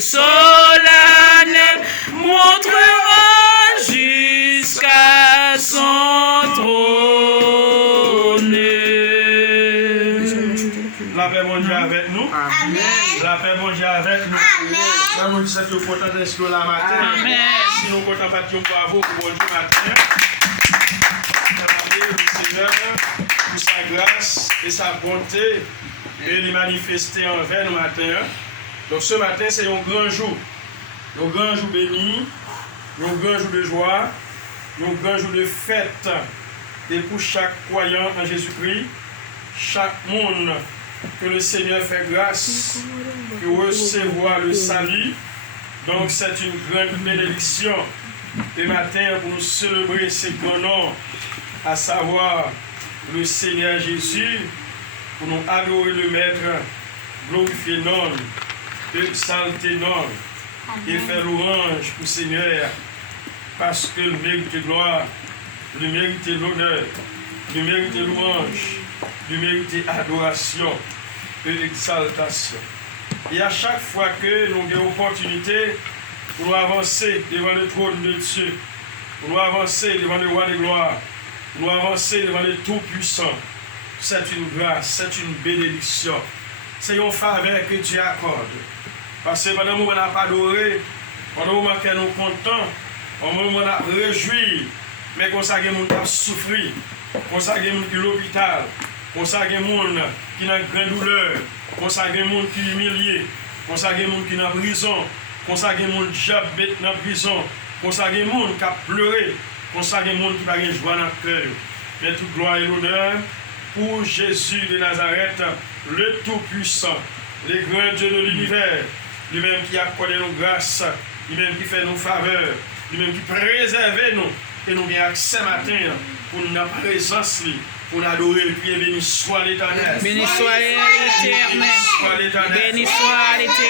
solennel montrera jusqu'à son trône. La paix bon Dieu avec nous. Amen. La paix bon Dieu avec nous. Amen. Nous sommes contents d'être là matin. Amen. Si nous sommes contents de faire bravo pour bon Dieu matin. Le Seigneur, pour sa grâce et sa bonté, et les manifester envers nous matin. Donc ce matin, c'est un grand jour. Un grand jour béni, un grand jour de joie, un grand jour de fête. Et pour chaque croyant en Jésus-Christ, chaque monde que le Seigneur fait grâce, pour recevoir le salut. Donc c'est une grande bénédiction. Et matin, pour nous célébrer ces grands noms, à savoir le Seigneur Jésus, pour nous adorer le Maître, glorifier non, exalter non, et faire louange pour le Seigneur, parce que le mérite de gloire, le mérite de l'honneur, le mérite de louange, le mérite d'adoration et d'exaltation. Et à chaque fois que nous avons l'opportunité pour nous avancer devant le trône de Dieu, pour nous avancer devant le roi de gloire, pour nous avancer devant le Tout-Puissant, c'est une grâce, c'est une bénédiction. C'est une faveur que Dieu accorde. Parce que pendant le moment où on n'a pas adoré, pendant le moment où nous sommes contents, pendant le moment où on a réjoui, mais qu'on sait que les gens qui souffert, qu'on sait que les gens qui sont à l'hôpital, qu'on sait que les gens qui ont une grande douleur, qu'on sait que les gens qui sont humiliés, qu'on sait que les gens qui sont en prison, qu'on sait que les gens qui sont dans la prison, qu'on sait que les gens qui ont pleuré, qu'on sait que les gens qui n'ont pas de joie dans le cœur. Mais toute gloire et l'honneur pour Jésus de Nazareth, le Tout-Puissant, le grand Dieu de l'univers, lui-même qui accorde nos grâces, lui-même qui fait nos faveurs, lui-même qui préserve nous, et nous avons accès matin pour notre présence, pour adorer le pied. Béni soit l'Éternel. Béni soit l'Éternel. Béni soit l'Éternel.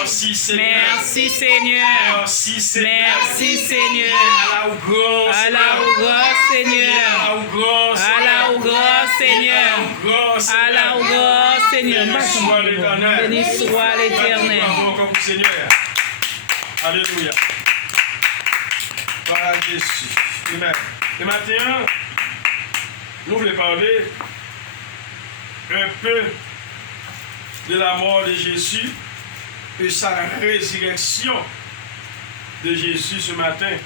Merci Seigneur. Merci Seigneur. Merci Seigneur. Merci Seigneur. Allah ou grand Seigneur. Allah ou grand Seigneur. Allah ou grand Seigneur. Béni soit l'Éternel. Béni soit l'Éternel. Seigneur. Alléluia. Voilà Jésus. Amen. Et maintenant, nous voulons parler un peu de la mort de Jésus et sa résurrection de Jésus ce matin.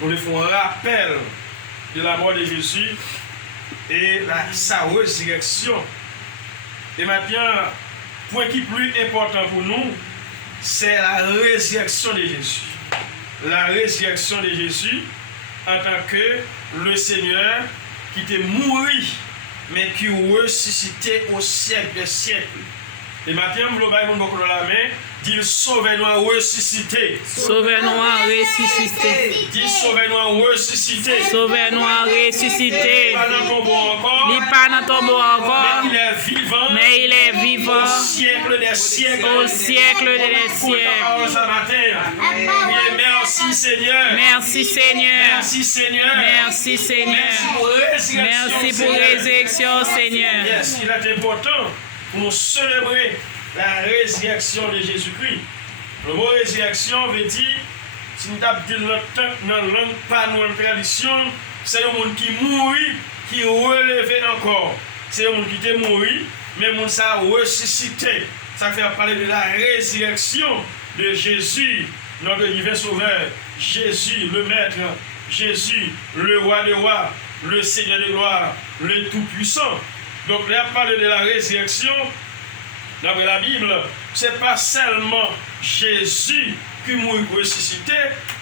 Nous lui faisons un rappel de la mort de Jésus et sa résurrection. Et maintenant, point qui est plus important pour nous, c'est la résurrection de Jésus. La résurrection de Jésus en tant que le Seigneur qui était mort, mais qui ressuscité au siècle des siècles. Et maintenant, nous avons beaucoup dans la main, dit sauvez-nous à ressusciter. Sauvez-nous à ressusciter. Dit sauvez-nous à ressusciter. Sauvez-nous à ressusciter. Il n'est pas dans ton tombeau encore. Il n'est pas dans ton tombeau encore. Mais il est vivant. Mais il est vivant. Au siècle des siècles. Au siècle des siècles. Merci Seigneur. Merci Seigneur. Merci Seigneur. Merci Seigneur. Merci pour résurrection Seigneur. Yes, il est important pour nous célébrer la résurrection de Jésus-Christ. Le mot résurrection veut dire, si nous avons dit dans la langue, pas dans la tradition, c'est le monde qui mourit, qui relevé encore. C'est le monde qui était mort, mais le monde s'est ressuscité. Ça fait parler de la résurrection de Jésus, notre divin sauveur. Jésus, le Maître. Jésus, le Roi des rois, le Seigneur de gloire, le Tout-Puissant. Donc, là, parler de la résurrection, d'après la Bible, ce n'est pas seulement Jésus qui mourit ressuscité,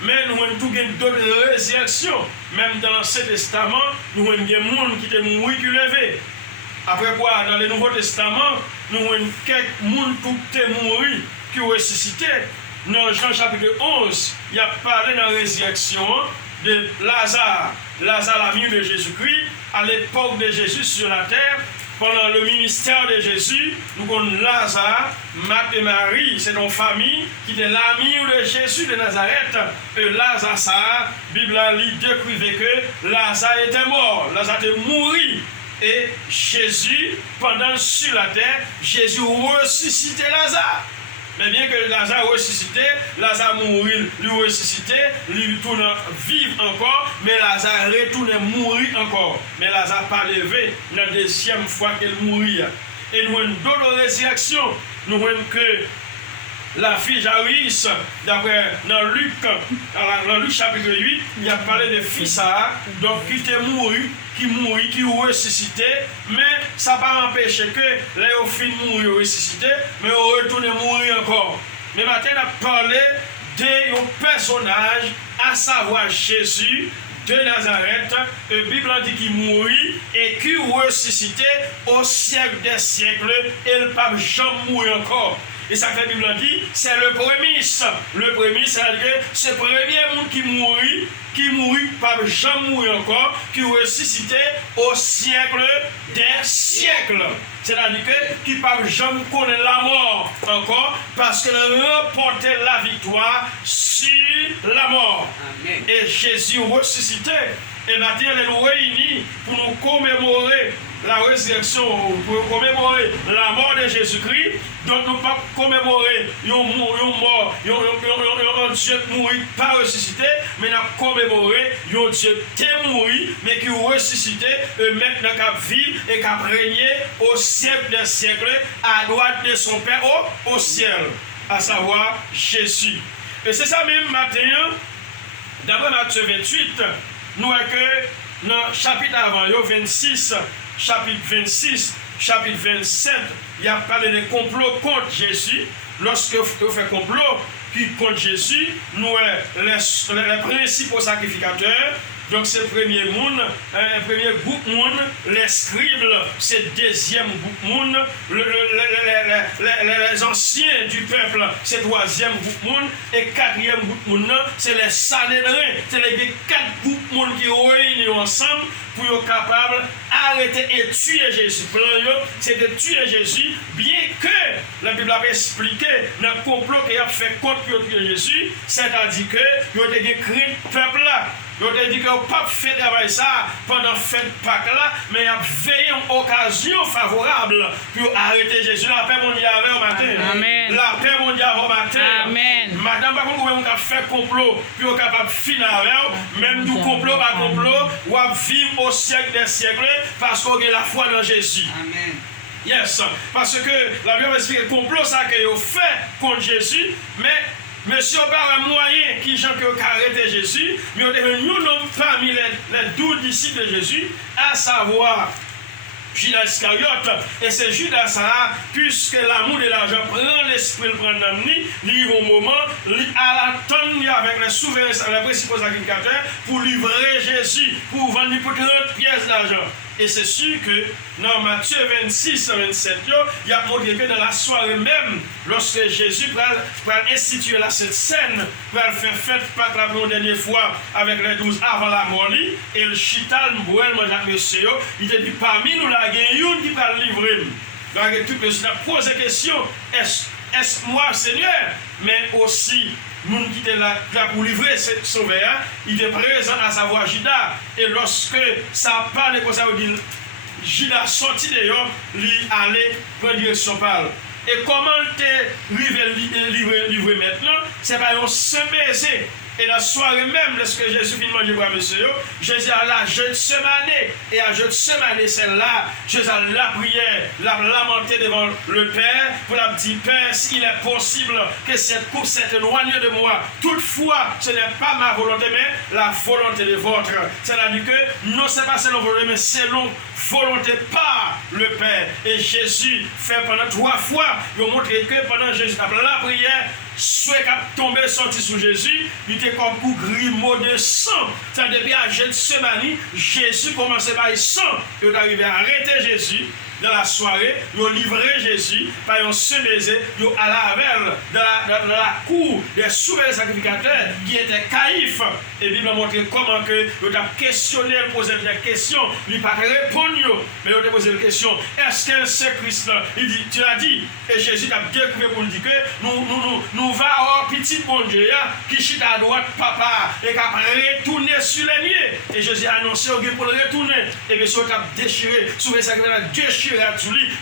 mais nous avons d'autres résurrections. Même dans l'Ancien Testament, nous avons des gens qui étaient morts, qui levé. Après quoi, dans le Nouveau Testament, nous avons quelques gens qui étaient morts, qui ressuscité. Dans Jean chapitre 11, il y a parlé de la résurrection de Lazare. Lazare, l'ami de Jésus-Christ, à l'époque de Jésus sur la terre, pendant le ministère de Jésus, nous avons Lazare, Marthe et Marie, c'est une famille qui était l'ami de Jésus de Nazareth. Et Lazare, ça, la Bible a décrit que Lazare était mort, Lazare était mort. Et Jésus, pendant sur la terre, Jésus ressuscitait Lazare. Mais bien que Lazare ressuscité, Lazare mourit, lui ressuscité, lui tourne vivre encore, mais Lazare retourne mourir encore. Mais Lazare pas levé la deuxième fois qu'il mourit. Et nous avons d'autres résurrections. Nous voyons que la fille Jairus, d'après dans Luc chapitre 8, il a parlé de fils donc qui était mouru, qui ressuscité, mais ça n'a pas empêché que les filles mourir ressuscité, mais on retourne mourir encore. Mais maintenant, on a parlé d'un personnage, à savoir Jésus de Nazareth, la Bible dit qu'il mourit et qu'il ressuscité au siècle des siècles, et le pape jamais mourir encore. Et ça fait la Bible dit, c'est le prémisse. Le prémisse, c'est-à-dire que ce premier monde qui mourit, pas jamais mourir encore, qui ressuscité au siècle des siècles. C'est-à-dire que qui ne peut jamais connaître la mort encore, parce qu'il a remporté la victoire sur la mort. Amen. Et Jésus ressuscité. Et maintenant, elle nous réunit pour nous commémorer la résurrection, pour commémorer la mort de Jésus-Christ. Donc, nous ne pouvons pas commémorer un mort, un Dieu qui mourit, pas ressuscité, mais nous commémorer un Dieu qui est mort, mais qui est ressuscité, et maintenant qui vit et qui a régné au siècle des siècles, à droite de son Père au ciel, à savoir Jésus. Et c'est ça même matin, d'après Matthieu 28, nous avons que dans le chapitre avant, 26, chapitre 26, chapitre 27, il y a parlé de complot contre Jésus. Lorsque vous faites complot contre Jésus, nous avons les principaux sacrificateurs. Donc c'est le premier monde, premier groupe monde, les scribes, c'est le deuxième groupe monde, les anciens du peuple, c'est le troisième groupe monde, et quatrième groupe monde, c'est les Sanhédrins, c'est les quatre groupes monde qui réunis ensemble pour être capables d'arrêter et tuer Jésus. Le plan, c'est de tuer Jésus, bien que la Bible a expliqué dans le complot qu'il a fait contre tuer Jésus, c'est-à-dire que il a été écrit peuple là. Il a dit que le pape fait travail ça pendant la fête Pâques là, mais il a veillé une occasion favorable pour arrêter Jésus. La paix mondiale au matin. Amen. La paix mondiale au matin. Amen. Madame, par contre, vous avez fait complot, puis vous êtes capable de finir avec, même du complot par complot, vous vivre au siècle des siècles parce qu'on a la foi dans Jésus. Amen. Yes, parce que la Bible explique le complot ça que vous fait contre Jésus, mais monsieur par un moyen qui gens qui ont arrêté Jésus, mais on est un homme parmi les 12 disciples de Jésus, à savoir Judas Iscariote. Et c'est Judas ça, puisque l'amour de l'argent prend l'esprit, le prend dans lui, il arrive au moment, à l'attendre avec les souverains, les principaux sacrificateurs, pour livrer Jésus, pour vendre pour 30 pièces d'argent. Et c'est sûr que dans Matthieu 26, 27, il y a montré que dans la soirée même, lorsque Jésus va instituer cette scène, va faire fête Pâques la dernière fois avec les 12 avant la mort, et le chital, monsieur, il te dit parmi nous, là, il y a une qui va le livrer. Donc, tout le monde a posé la question, est-ce moi, Seigneur, mais aussi nous qui étaient là pour livrer ce sauveur, il était présent à savoir Judas. Et lorsque ça parle comme ça, dit Judas sorti dehors, lui allait prendre direction par. Et comment te livrer maintenant? C'est par un seul baiser. Et la soirée même, lorsque Jésus finit de manger pour monsieur, Jésus a la jeune semaine. Et à jeune semaine, celle-là, Jésus a la prière, la lamenté devant le Père, pour la dire, Père, s'il est possible que cette coupe s'éloigne de moi. Toutefois, ce n'est pas ma volonté, mais la volonté de votre. C'est-à-dire que non, ce n'est pas selon volonté, mais selon volonté par le Père. Et Jésus fait pendant 3 fois, il a montré que pendant Jésus a la prière, soit qui a tombé sorti sous Jésus, il était comme pour grimaud de sang. Ça depuis à Gethsemane, Jésus commençait par le sang. Il est arrivé à arrêter Jésus dans la soirée, il a livré Jésus par un seul baiser, il a lavé dans la cour des souverains sacrificateurs qui étaient Caïphe. Et il a montré comment que il a questionné, il a posé des questions, il n'a pas répondu, mais il a posé des questions. Est-ce que c'est Christ? Il dit, tu l'as dit. Et Jésus a découvert pour nous dire que nous va avoir petit bon Dieu qui chute à droite papa et qui a retourné sur les lieux. Et Jésus a annoncé pour le retourner. Et bien sûr, il a déchiré, souverain sacrificateur a déchiré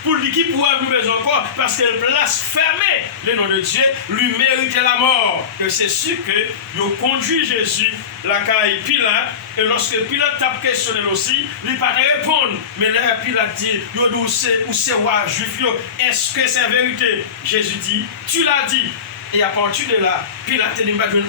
pour lui qui pourra nous besoin encore parce que la place fermée le nom de Dieu, lui méritait la mort. Et c'est sûr que ils ont conduit Jésus la caille Pilate, et lorsque Pilate t'a questionné aussi, il pas répondre. Mais là, Pilate dit, où c'est roi juif, est-ce que c'est vérité? Jésus dit, tu l'as dit. Et à partir de là, Pilate dit, pas rien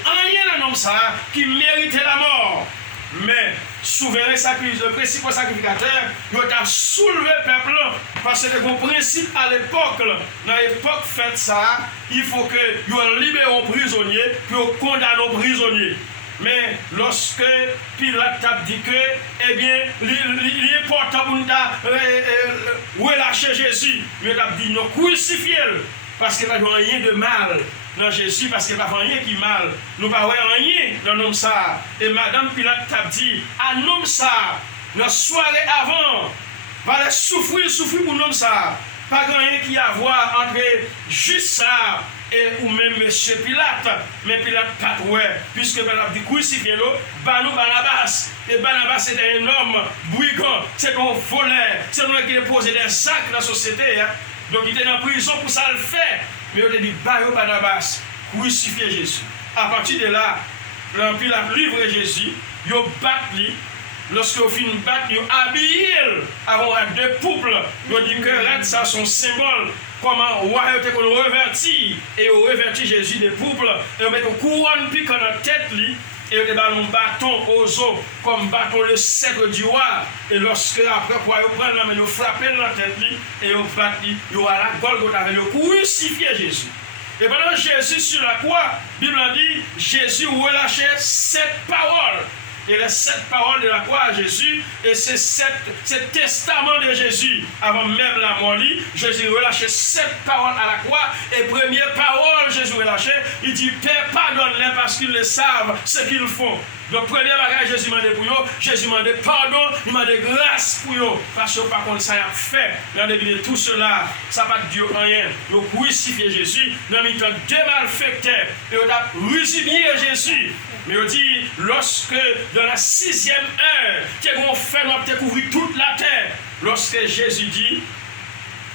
dans l'homme ça qui méritait la mort. Mais souverain le principal sacrificateur, il a soulevé le peuple parce que le principe à l'époque, dans l'époque faite ça, il faut que vous libérez les prisonniers puis vous condamnez les prisonniers. Mais lorsque Pilate a dit que, eh bien, il est important pour nous relâcher Jésus, il a dit nous crucifier parce qu'il n'y a rien de mal dans Jésus, parce qu'il n'y a rien qui est mal. Nous ne voyons rien dans l'homme ça. Et Madame Pilate a dit à l'homme ça, dans la soirée avant, va souffrir pour l'homme ça. Pas rien qui a à voir entre juste ça et ou même M. Pilate. Mais Pilate pas ouais, puisque Pilate dit crucifier l'eau, Barnabas. Et Barnabas c'était un homme brigand, c'est un voleur, c'est un homme qui a posé des sacs dans la société. Hein. Donc il était en prison pour ça le faire. Mais on a dit Barnabas, crucifier Jésus. À partir de là, l'Empire a livré Jésus, ils ont battu. Lorsqu'on finit de battre, ils ont habillé avant deux peuples. Ils ont dit que ça son symbole. Comment roi était qu'on revertit et on revertit Jésus des peuples. Et on met une couronne pique dans la tête. Et on a un bâton aux os, comme bâton le sceptre du roi. Et lorsque après, pour prendre la main, nous frapper dans la tête, et on bat, il y a la Golgotha, avec le crucifié Jésus. Et pendant Jésus sur la croix, la Bible a dit, Jésus relâchait 7 paroles. Et les 7 paroles de la croix à Jésus, et c'est ce testament de Jésus, avant même la mort, Jésus relâchait 7 paroles à la croix, et première parole, Jésus relâchait, il dit, Père, pardonne-les parce qu'ils le savent, ce qu'ils font. Donc, premier bagage, Jésus m'a dit pour eux, Jésus m'a dit pardon, il m'a dit grâce pour eux, parce que par contre, ça a fait, dans de tout cela, ça n'a pas de Dieu rien. Ils ont crucifié Jésus, ils ont mis deux malfaiteurs, et ils ont crucifié Jésus. Mais on dit, lorsque dans la 6e heure, qu'ils vont faire découvrir toute la terre, lorsque Jésus dit,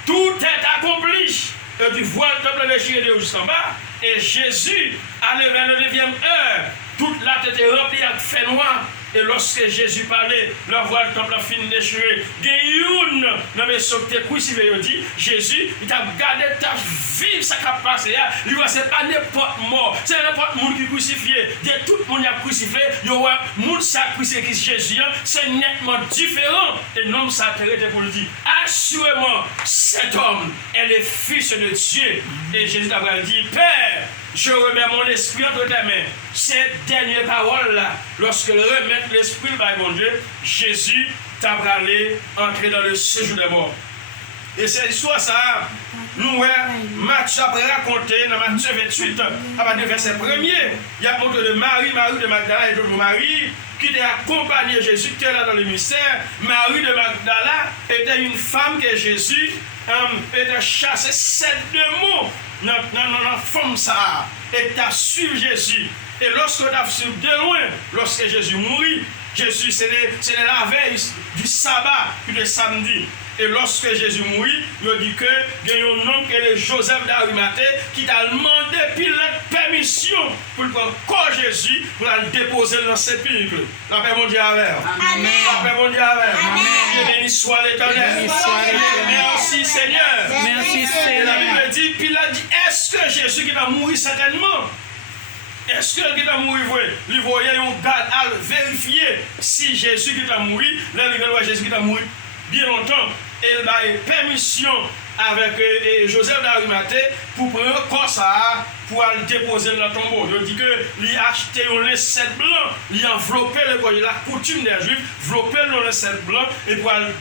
tout est accompli, et du voile le temple déchiré de jusqu'en bas, et Jésus, allé vers la 9e heure, toute la terre était remplie avec fait noir. Et lorsque Jésus parlait, leur voile temple a fini déchiré. Gayoun, dans mes sautés crucifiés, il dit, Jésus, il t'a gardé ta vie, ça a passé. Il dit, c'est pas n'importe mort, c'est n'importe monde qui est crucifié. De tout le monde qui a crucifié, il y a un monde qui a crucifié Jésus, c'est nettement différent. Et l'homme s'est arrêté pour lui dire, assurément, cet homme est le Fils de Dieu. Et Jésus a dit, Père, je remets mon esprit entre tes mains. Ces dernières paroles-là, lorsque le remettre l'esprit par mon Dieu, Jésus t'a allé entrer dans le séjour des morts. Et cette histoire, ça, nous, Matthieu a raconté dans Matthieu 28, à partir du verset 1er, il y a montré de Marie de Magdala et d'autres Marie, qui était accompagné Jésus, qui était là dans le mystère. Marie de Magdala était une femme que Jésus était chassé 7 démons dans la femme ça. Et tu as suivi Jésus. Et lorsque tu as suivi de loin, lorsque Jésus mourit, Jésus, c'est la veille du sabbat, puis le samedi. Et lorsque Jésus mourit, il dit que il y a un homme qui est Joseph d'Arimathée qui t'a demandé Pilate permission pour le corps Jésus pour le déposer dans le sépulcre. La paix mon Dieu avec. Amen. La paix mon Dieu avec. Amen. Dieu béni soit l'Éternel. Merci Seigneur. Merci Seigneur. Et la Bible dit, Pilate dit, est-ce que Jésus qui va mourir certainement? Est-ce que qui a mouru vrai? Il voyait un garde à vérifier si Jésus qui a mouru, là il voit Jésus qui a mouru bien longtemps. Et il a eu permission avec Joseph d'Arimathée pour prendre un corps ça pour aller déposer dans le tombeau. Il dit que il a acheté un linceul blanc, il a enveloppé le corps, il a coutume des Juifs, enveloppé le linceul blanc et pour aller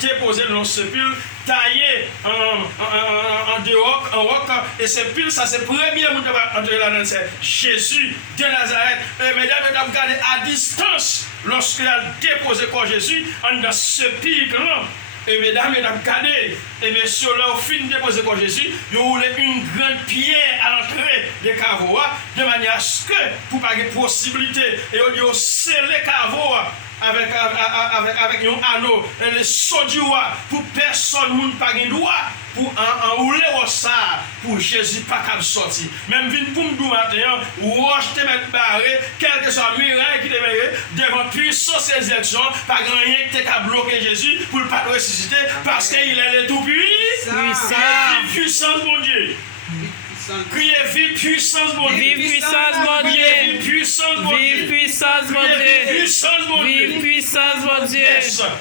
déposer dans le sépulcre taillé en dehors, en roc. Et sépulcre, ça c'est le premier mot de la danse. Jésus de Nazareth. Et mesdames, nous avons regardé à distance lorsqu'il a déposé corps Jésus dans ce sépulcre-là. Et mesdames, regardez, et messieurs, là, au fin de déposer corps Jésus, ils ont roulé une grande pierre à l'entrée des caveaux, de manière à ce que, pour pas de possibilité, et ils ont scellé les caveaux avec un anneau, et le sodiwa, pour personne ne pas de droit, pour enrouler au ça, pour Jésus pas qu'à sortir. Même vin pour nous matin, roche te mettre barré, quel que soit miracle qui te met devant puissance et élection, pas rien qui te bloquer Jésus pour ne pas ressusciter, parce qu'il est le tout puissant. Puissance, mon Dieu. Criez vive puissance, mon Dieu. Vive puissance, mon Dieu. Vive puissance, mon Dieu. Vive puissance, mon Dieu. Vive puissance, mon Dieu. Vive puissance, mon Dieu.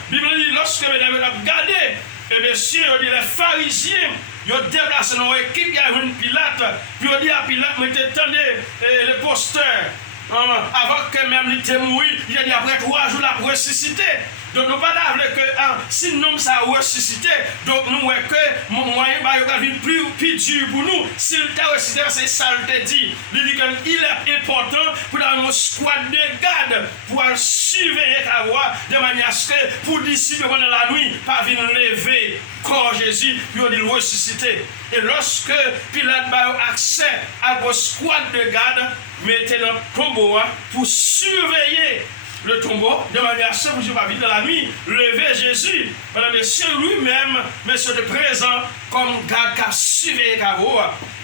Bible dit, lorsque mesdames ont regardé, et messieurs, les pharisiens, ils ont déplacé dans l'équipe, il y a une Pilate, puis ils ont dit à Pilate, mais attendez, le posteur, avant que même il était mort, il a dit après 3 jours, il a ressuscité. Donc, nous ne pouvons pas dire que si nous sommes ressuscité, donc nous voyons que moyen de plus dur pour nous. S'il t'a ressuscité, c'est ça qu'il te dit. Il dit qu'il est important pour dans nos squad de garde, pour surveiller ta voix, de manière à ce que pour disciples pendant la nuit, pas venir lever corps Jésus, puis on dit ressuscité. Et lorsque Pilate a accès à vos squad de garde, mettez dans le tombeau pour surveiller le tombeau, de manière à ce que vous ne pas vite dans la nuit, lever Jésus. Madame, monsieur lui-même, monsieur de présent, comme garde qui a surveillé Cavo.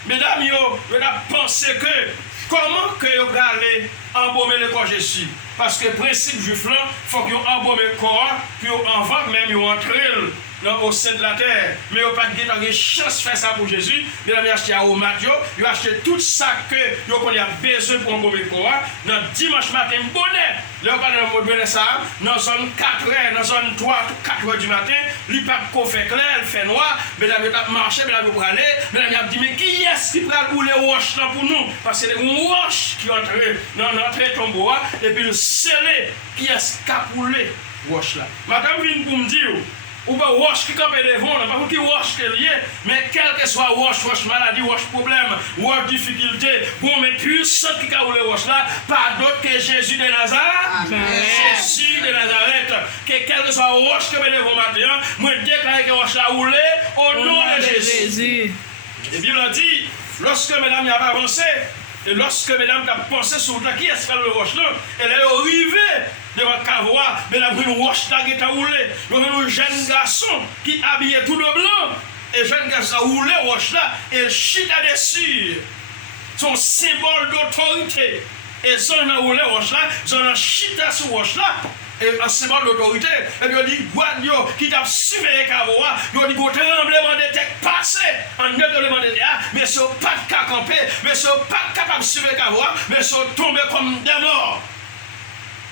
Mesdames, vous avez pensé que, comment que vous allez embaumer le corps Jésus? Parce que le principe juif là, il faut qu'ils embaument le corps, puis en vente même, ils entrent au sein de la terre. Mais ils n'ont pas de chance de faire ça pour Jésus. Ils ont acheté au Mathieu, ils ont acheté tout ça que ils ont besoin pour embaumer le corps. Dans dimanche matin, bonnet. Là, on parle de bonnet ça, dans zone 4h, dans zone 3, 4h du matin, il pas de fait clair, il fait noir, mais là, il a marché, mais là, il a aller, mais là, il a dit, mais qui est-ce qui prend rouler roche là pour nous? Parce que c'est des roches qui entrent dans notre tombeau, et puis le scellé, qui est-ce qui a roulé roche là? Madame vient pour me dire, ou pas roche qui campe devant, pas pour qui roche qui est lié, mais quel que soit roche maladie, roche problème, roche difficulté, bon, mais puissant qui a roulé roche là, pas d'autre que Jésus de Nazareth. Jésus de Nazareth, que quel que soit roche qui est devant matin, moi déclare que roche là roulé au nom de Jésus. Et Bible dit, lorsque mesdames y a avancé, et lorsque mesdames ont pensé sur la qui est-ce qu'elle le roche là, elle est arrivée devant Cavois, mais la une roche là qui est roulée. Il y a un jeune garçon qui habillé tout de blanc, et jeune garçon roulé roche là, et chita dessus. Son symbole d'autorité. Et son roulé roche là, son chita sur roche là. Et un symbole d'autorité, et puis on dit, Guadio, qui t'a surveillé Cavois, il dit, pour tremblement de terre passé, en tremblement de terre, mais ce pas de cas campé, mais ce pas capable de surveiller Cavois, mais ce tombé comme des morts.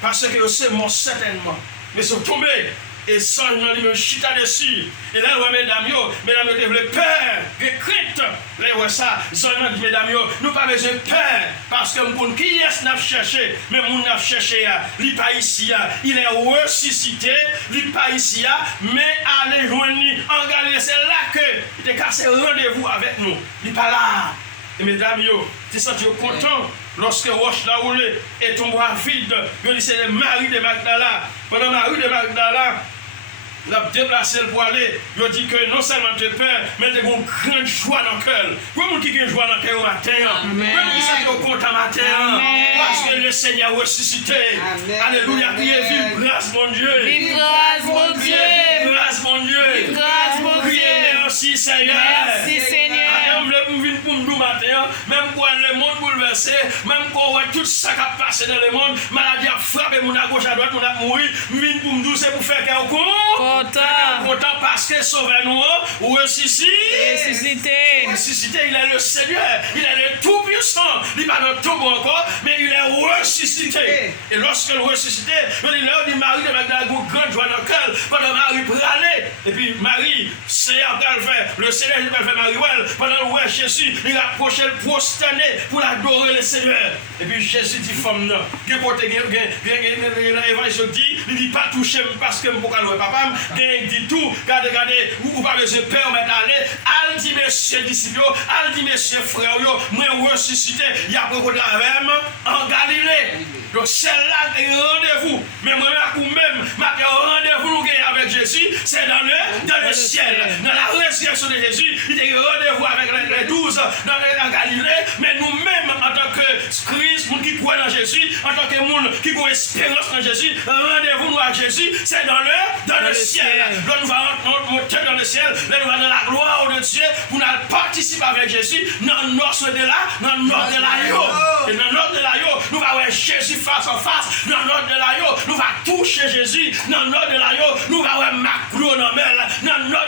Parce que c'est mort certainement, mais ce tombé, et sans lui chita dessus. Et là, mesdames, mesdames, le peur, les craintes, les ouais ça, mesdames, nous pas besoin de peur, parce que nous qui est-ce n'a cherché, mais nous n'a cherché, il n'est pas ici, il est ressuscité, il n'est pas ici, mais allez joindre en Galilée, c'est là que il est cassé rendez-vous avec nous. Il n'est pas là. Et mesdames, tu sens content lorsque Roche l'a roulé et tombé vide. Je dis c'est le mari de Magdala. Pendant Marie de Magdala, l'a déplacé pour aller, il dit que non seulement tu as peur, mais tu as une grande joie dans le cœur. Pourquoi tu as une joie dans le cœur au matin? Pourquoi tu es content matin? Parce que le Seigneur a ressuscité. Alléluia, criez vive grâce, mon Dieu. Vive grâce, mon Dieu. Vive grâce, mon Dieu. Vive grâce, mon Dieu. Criez merci, Seigneur. Merci, Seigneur. Même quand le monde bouleversé, même quand tout ça qui a passé dans le monde, maladie a frappé mon à gauche, à droite, mon a mouru, vine pour me douce pour faire qu'un content parce que sauve-nous, ou ressuscité. Ressuscité, il est le Seigneur, il est le Tout-Puissant. Il n'est pas dans le tombeau encore, mais il est ressuscité. Et lorsque le ressuscité, il dit Marie de Magdala, grande joie dans le cœur, pendant Marie pour aller. Et puis Marie, Seigneur va le faire, le Seigneur va le faire Marie, pendant le Jésus, il a approché le prosterné pour adorer le Seigneur. Et puis Jésus dit, femme, non, l'évangile dit, il dit pas toucher parce que je ne peux pas louer papa, il dit tout, regardez, ou pas besoin de peur, mais d'aller, al dit messieurs disciples, al dit messieurs frères, moi ressuscité, il y a beaucoup de en Galilée. Donc c'est là que rendez-vous. Mais moi, même, rendez-vous avec Jésus, c'est dans le ciel. Dans la résurrection de Jésus, il y a rendez-vous avec les 12 dans Galilée. Mais nous-mêmes, en tant que Christ, nous qui croit dans Jésus, en tant que monde qui a espérance dans Jésus, rendez-vous nous à Jésus, c'est dans le ciel. Là, nous allons monter dans le ciel, là, nous allons dans la gloire de Dieu, pour nous participer avec Jésus dans notre de là, dans notre de la. Et dans notre de la, nous allons voir Jésus face à face, dans notre de la, nous allons toucher Jésus, dans notre de la, nous allons voir Macron dans notre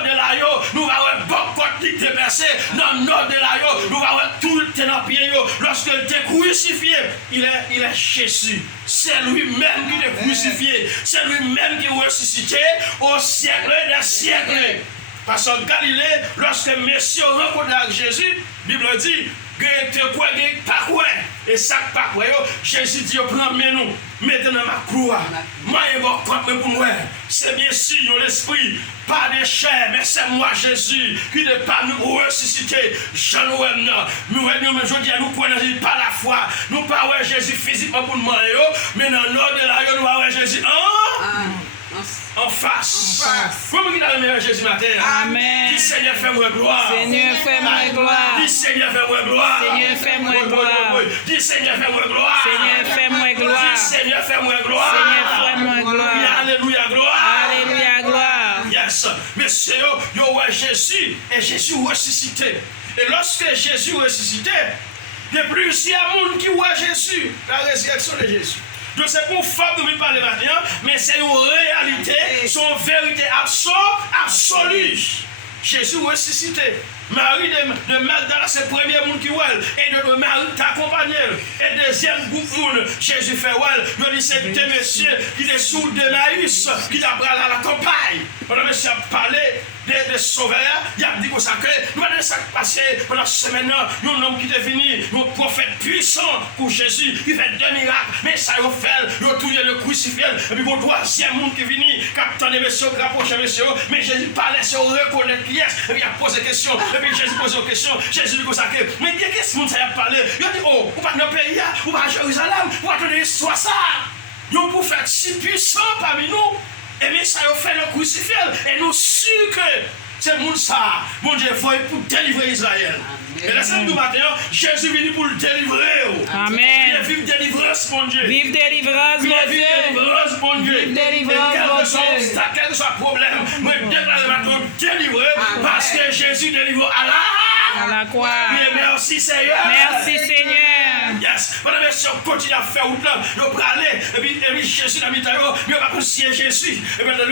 de la, nous allons voir beaucoup de déversé, dans notre de la, nous allons voir tout le temps dans pied, lorsque il était crucifié, il est Jésus. C'est lui-même qui est crucifié, c'est lui-même qui est ressuscité au siècle des siècles. Parce que Galilée, lorsque messieurs rencontrent avec Jésus, la Bible dit, pas quoi, et ça pas quoi, Jésus dit, prends nous, mettez dans ma croix, moi pour moi, c'est bien sûr l'esprit, pas de chair, mais c'est moi Jésus qui ne pas nous ressusciter. Je nous dis, nous croyons pas la foi, nous pas ouais Jésus physiquement pour nous, mais dans l'ordre de la nous avons Jésus en face. Comment il a le meilleur Jésus matin? Amen. Dis Seigneur, fais-moi gloire. Seigneur, fais-moi gloire. Dis Seigneur, fais-moi gloire. Seigneur, fais-moi gloire. Dis Seigneur, fais-moi gloire. Seigneur, fais-moi gloire. Dis Seigneur, fais-moi gloire. Seigneur, fais-moi gloire. Alléluia, gloire. Alléluia, gloire. Yes. Messieurs, il y a Jésus et Jésus ressuscité. Et lorsque Jésus ressuscité, il y a plusieurs monde qui voient Jésus, la résurrection de Jésus. Donc c'est pour faire de parler maintenant, mais c'est une réalité, son vérité absolue. Jésus ressuscité. Marie de Magdala, c'est le premier monde qui voit. Et de Marie t'accompagne. Et deuxième groupe monde, Jésus fait well. Il dit c'est deux messieurs qui étaient sous de Maïs, qui t'a pris à la campagne. Pendant que monsieur a parlé de sauveurs, il a dit que ça que nous avons passé pendant ce semaine, un homme qui est venu, un prophète puissant pour Jésus, qui fait 2 miracles, mais ça il fait, il a tourné le crucifié, et puis le troisième monde qui est venu, capitaine de messieurs, rapproché messieurs, mais Jésus parlait sur reconnaître qui est, et puis il a posé des questions, et puis Jésus pose une question, Jésus lui consacre, mais qu'est-ce que monde ça a parlé? Il a dit, oh, vous pas dans le pays, vous pas à Jérusalem, vous attendez l'histoire ça, nous pour faire si puissant parmi nous. Et bien ça a fait le crucifié. Et nous sûrs que c'est mon ça, mon Dieu, faut pour délivrer Israël. Et la semaine du matin, Jésus est venu pour le délivrer. Amen. Il vive délivrance, mon Dieu. Vive délivrance, mon Dieu. Vive délivrance, mon Dieu. Vive délivrance, mon Dieu. Quel que soit le problème, moi je déclare maintenant délivré parce que Jésus délivre à la croix. Merci Seigneur. Merci Seigneur. Yes. Pendant que si on continue à faire route là, on peut aller, et puis Jésus dans le milieu, il va pas signer Jésus. Et puis là,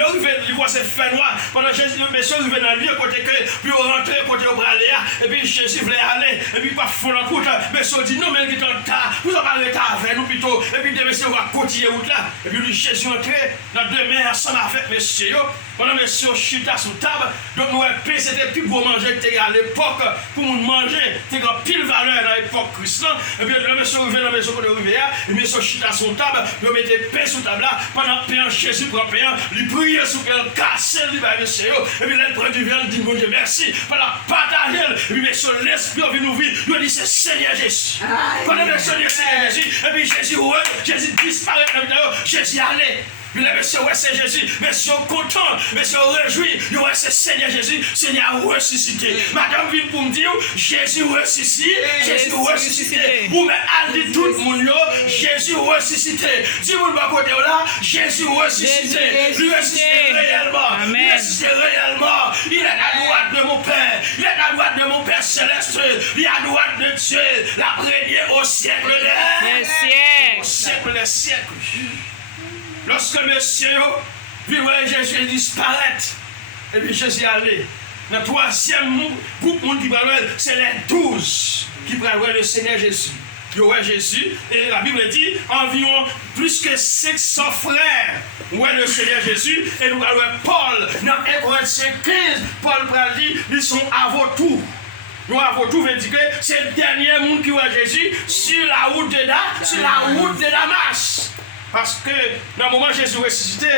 il voit ces faits noirs. Pendant que Jésus, le monsieur, il va dans le lieu, côté que, puis on rentre, côté on va aller, et puis Jésus voulait aller, et puis pas fond la route, mais on dit non, mais il est en retard, vous en parlez avec nous plutôt, et puis le monsieur va continuer route là, et puis Jésus entré dans 2 mains ensemble avec monsieur, pendant que monsieur chita sous table, donc nous, c'était plus beau manger que à l'époque, pour nous manger, c'était en pile valeur dans l'époque chrétienne, et puis le monsieur revient dans la maison de Rivière, et monsieur chita sous table, il mettait pain sous table là, pendant que Jésus prend pain, il priait sous qu'elle cassait le monsieur, et puis il prend du vin, il dit mon Dieu merci, pendant partager, et puis monsieur l'esprit vient nous vivre, il dit c'est Seigneur Jésus. Pendant que Seigneur Jésus, et puis Jésus disparaît dans le Jésus allait. Mais là, monsieur, ouais, c'est Jésus. Monsieur, content. Monsieur, réjoui. Ouais, c'est Seigneur Jésus. Seigneur ressuscité. Madame vient pour me dire, Jésus ressuscité. Jésus ressuscité. Ou même, elle dit tout le monde, Jésus ressuscité. Dis-moi, de côté là, Jésus ressuscité. Lui ressuscité réellement. Lui ressuscité réellement. Il est à droite de mon Père. Il est à droite de mon Père céleste. Il est à droite de Dieu. La première au siècle des siècles. Au siècle des siècles. Lorsque monsieur vit Jésus disparaître, et puis Jésus allait. Le troisième groupe qui parle, c'est les 12 qui parlent le Seigneur Jésus. Il y a Jésus, et la Bible dit environ plus que 500 frères. Ouais, le Seigneur Jésus, et nous parlons Paul. Dans 1 Corinthiens 15, Paul dit ils sont à vos tours. Nous avons tout indiqué, c'est le dernier monde qui voit Jésus sur la route de Damas. Parce que dans le moment où Jésus ressuscité,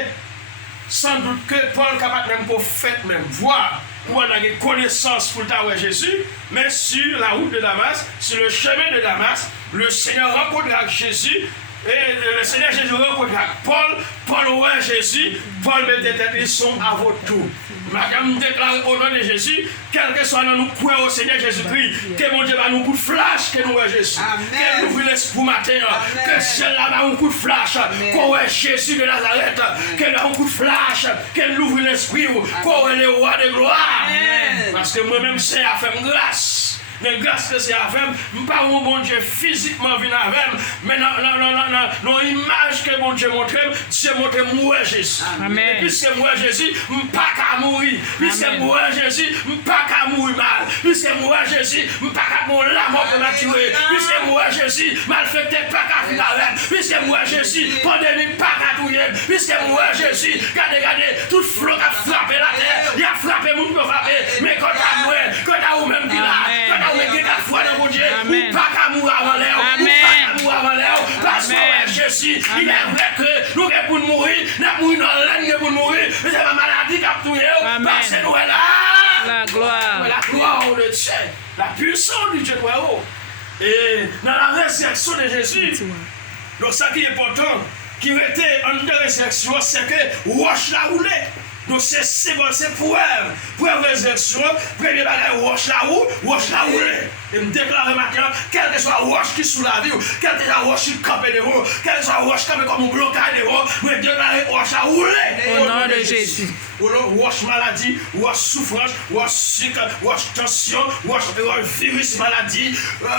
sans doute que Paul capable même pour faire même voir, pour avoir une connaissance pour le Jésus, mais sur la route de Damas, sur le chemin de Damas, le Seigneur rencontre avec Jésus Et le Seigneur Jésus rencontre Paul ouais Jésus, Paul mettait tête son à votre tour. Madame déclare au nom de Jésus, quel que soit nous croyons au Seigneur Jésus-Christ, que mon Dieu va nous coup de flash, que nous voyons Jésus. Qu'elle ouvre l'esprit matin, que celle-là va un coup de flash, qu'on voit Jésus de Nazareth, qu'elle a un coup de flash, qu'elle ouvre l'esprit, qu'on voit le roi de gloire. Parce que moi-même, c'est à faire grâce. Mais grâce que c'est avec, pas mon bon Dieu physiquement venu avec, mais dans l'image que mon Dieu montre, Dieu montre moi Jésus. Amen. Et puisque moi Jésus, pas qu'à mourir. Puisque moi Jésus, pas qu'à mourir mal. Puisque moi Jésus, pas qu'à mourir la mort pour la tuer. Puisque moi Jésus, malfecté, pas qu'à finir avec. Puisque moi Jésus, pandémie, pas qu'à touiller. Puisque moi Jésus, regardez, tout flot a frappé la terre. Il a frappé, mon peut frapper. Mais quand t'as moi, quand t'as ou même dit là, ou mettez ta foi dans mon Dieu, ou pas qu'à mourir avant l'air, ou pas qu'à mourir avant l'air, parce que Jésus, il est vrai que nous sommes pour mourir, nous sommes mourir dans l'âne pour mourir, mais c'est la maladie qui a tué, parce que nous sommes là. La gloire. La gloire de Dieu, la puissance du Dieu de haut. Et dans la résurrection de Jésus, donc ça qui est important, qui était en de résurrection, c'est que roche la roulée. Donc c'est pour résurrection, premier bagage, roche la roule. Et me déclare maintenant, quel que soit roche qui sous la vie, quel que soit roche qui campe de vous, quel que soit roche qui campe comme un blocage de vous, me déclare roche la roule. Au nom de Jésus. Roche maladie, roche souffrance, roche sucre, roche tension, roche virus maladie,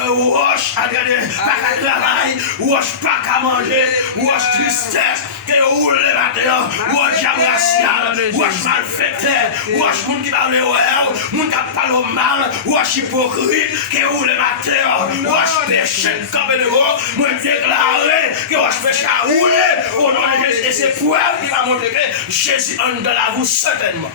roche à pas qu'à travail, roche pas qu'à manger, roche tristesse, que roule le matin, roche raciale, roche malfaiteur, roche moun qui parle au hell, moun qui parle au mal, roche hypocrite, que roule le matin, roche péché comme de vous, moi déclarer que roche péché a roulé au nom de Jésus. Et c'est pour elle qui va montrer que Jésus en de la vous certainement.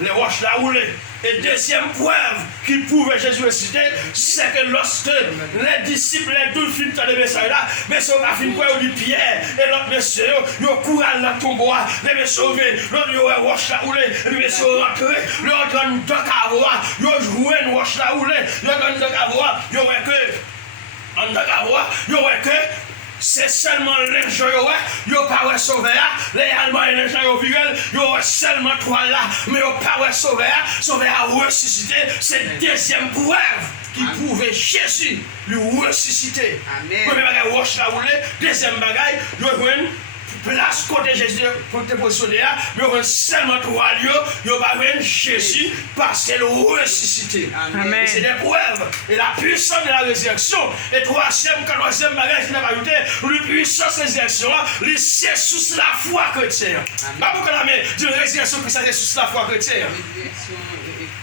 Les roches la roulé. Et deuxième preuve qui prouve Jésus ressuscité, c'est que lorsque les disciples, les 12 filles de message là, mais ça va finir quoi du Pierre et l'autre monsieur, ils courent à la tombe, les messieurs l'autre ils ont roche la roulé, les messieurs rentré, l'autre ont deux cavois, ils ont joué une roche la roulé, l'autre ont deux cavois, ils ont que, en deux cavois, ils ont que, c'est seulement les gens qui n'ont pas sauvé. Les Allemands et les gens qui ont seulement trois là, mais ils n'ont pas sauvé. Sauvé à ressusciter. C'est la deuxième preuve qui prouve Jésus lui ressusciter. Premier bagage, deuxième bagage, place côté Jésus pour te positionner, mais on seulement trois lieux, il n'y a pas Jésus parce qu'elle est ressuscité. C'est des preuves. Et la puissance de la résurrection. Et troisième bagage qui n'a pas ajouté, la puissance de la résurrection, c'est sous la foi chrétienne. Pas pour que la résurrection c'est sous la foi chrétienne.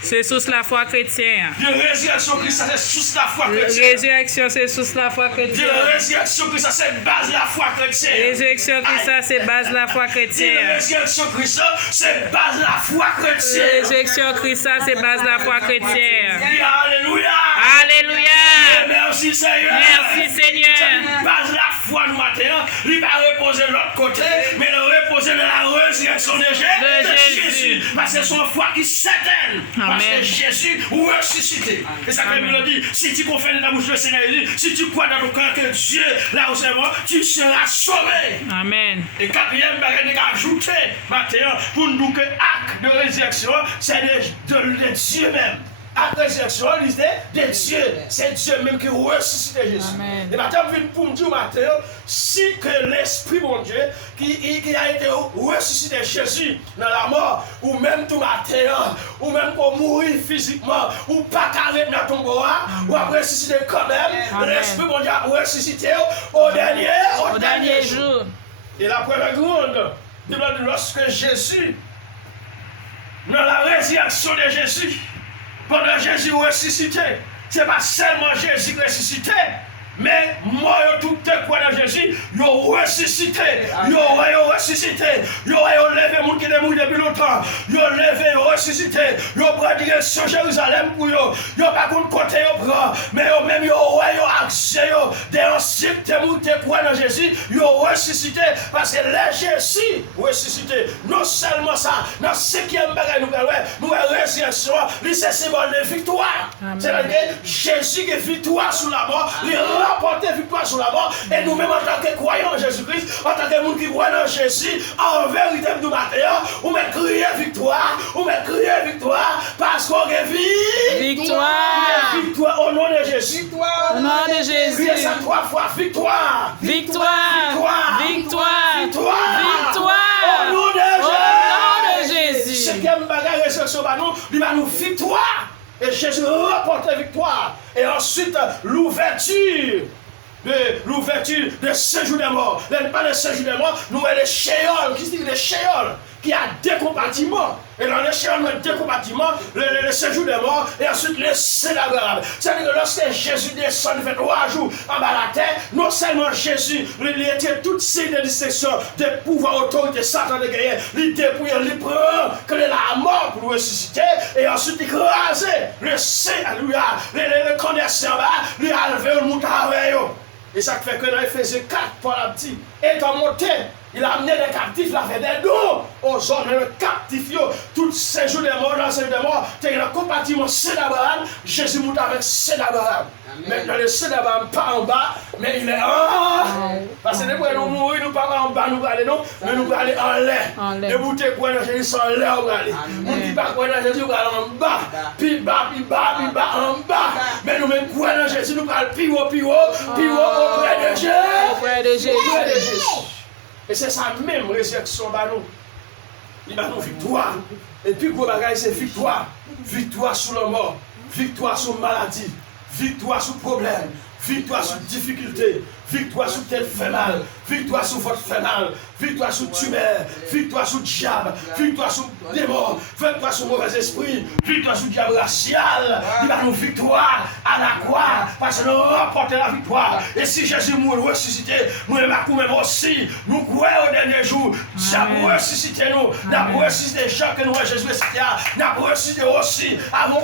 C'est sous la foi chrétienne. La résurrection Christ, c'est sous la foi chrétienne. Résurrection, c'est sous la foi chrétienne. La résurrection Christ, c'est base la foi chrétienne. Résurrection Christ, c'est base la foi chrétienne. La résurrection Christ, c'est base la foi chrétienne. Résurrection Christ, c'est base la foi chrétienne. Alléluia. Alléluia. Merci Seigneur. Merci Seigneur. Base la foi du matin, il va reposer de l'autre côté, mais il reposer de la résurrection de Jésus. Parce que c'est son foi qui s'éteint. Parce que Jésus ressuscité. Et ça comme il dit, si tu confesses dans ta bouche le Seigneur, si tu crois dans ton cœur que Dieu l'a au mort, tu seras sauvé. Amen. Et quatrième bagage ajouté matin pour nous dire que l'acte de résurrection, c'est de Dieu même. Acte de résurrection, c'est de Dieu. C'est Dieu même qui ressuscite Jésus. Et maintenant, je viens pour me dire matin, si que l'Esprit, mon Dieu, qui a été ressuscité Jésus dans la mort, ou même tout matin, ou même pour mourir physiquement, ou pas carré dans ton bois, ou à ressusciter quand même, l'Esprit, mon Dieu, a ressuscité au dernier jour. Et la première grande, lorsque Jésus, dans la résurrection de Jésus, pendant Jésus ressuscité, ce n'est pas seulement Jésus ressuscité, mais moi, tout est quoi dans Jésus, ils ont ressuscité, ils ont ressuscité, ils ont levé les gens qui sont morts depuis longtemps, ils ont levé, ils ont ressuscité, ils ont pris direction Jérusalem pour eux, ils n'ont pas de côté, mais ils ont même accès des anciens gens qui croient dans Jésus, ils ont ressuscité. Parce que les Jésus ressuscité. Non seulement ça, dans le 5e bagage, nous avons résurrection, c'est symbole de victoire. C'est-à-dire Jésus qui est victoire sur la mort, il remporte victoire sur la mort. Et nous-mêmes, en tant que croyants en Jésus-Christ, en tant que gens qui croient dans Jésus, en vérité, nous matin, on met crier victoire, parce qu'on est Victoire. Victoire au nom de Jésus. Au nom de Jésus. Criez ça 3 fois, victoire. Victoire. Victoire. Victoire. Victoire. Victoire. Au nom de Au nom de Jésus. Jésus. Cinquième bagage, résurrection, il va nous victoire. Et Jésus remporte victoire. Et ensuite, l'ouverture de séjour des morts. Pas de séjour des morts, nous avons les chéoles. Qui dit les chéoles? Qui a 2 compartiments. Et dans les chéoles, nous avons 2 compartiments, le séjour des morts et ensuite le célébrable. C'est-à-dire que lorsque Jésus descend, il fait 3 jours en bas de la terre, non seulement Jésus, il était toutes ces distinction de pouvoir, autorité, Satan de gagner, il dépouille, il prend que la mort pour ressusciter et ensuite il crase le sein, alléluia, le condensé en bas, lui a levé le montant avec eux. Et ça fait que dans Ephésiens 4, Paul a dit, étant monté, il a amené des captifs, il a fait des dons aux hommes, les captifs, tous ces jours des morts, dans ces jours des morts, il y a un compartiment cédabral, Jésus monte avec cédabral. Maintenant, le cédabral pas en bas, mais il est en haut. Parce que nous nous mourir, nous ne pas en bas, nous aller non, mais nous aller en l'air. Les bouteilles pour Jésus sont en l'air, nous aller. Nous ne pas quoi dans Jésus, nous aller en bas, puis bas, en bas. Mais nous même quoi dans Jésus, nous allons plus haut, auprès de Jésus. Auprès de Jésus. Et c'est ça même résurrection, il va nous victoire. Et puis, gros bagage, c'est victoire. Victoire sur la mort, victoire sur la maladie, victoire sur le problème, victoire sur la difficulté, victoire sur tête fait mal, victoire sur votre fait mal, victoire sur tumeur, victoire sur le diable, victoire sur le démon, victoire sur le mauvais esprit, victoire sur le diable racial. Il va nous victoire à la croix parce que nous remportons la victoire. Et si Jésus mourut ressuscité, nous même aussi, nous croyons au dernier jour, diable ressuscité nous, nous avons ressuscité Jean que nous avons Jésus ressuscité, nous avons ressuscité aussi avant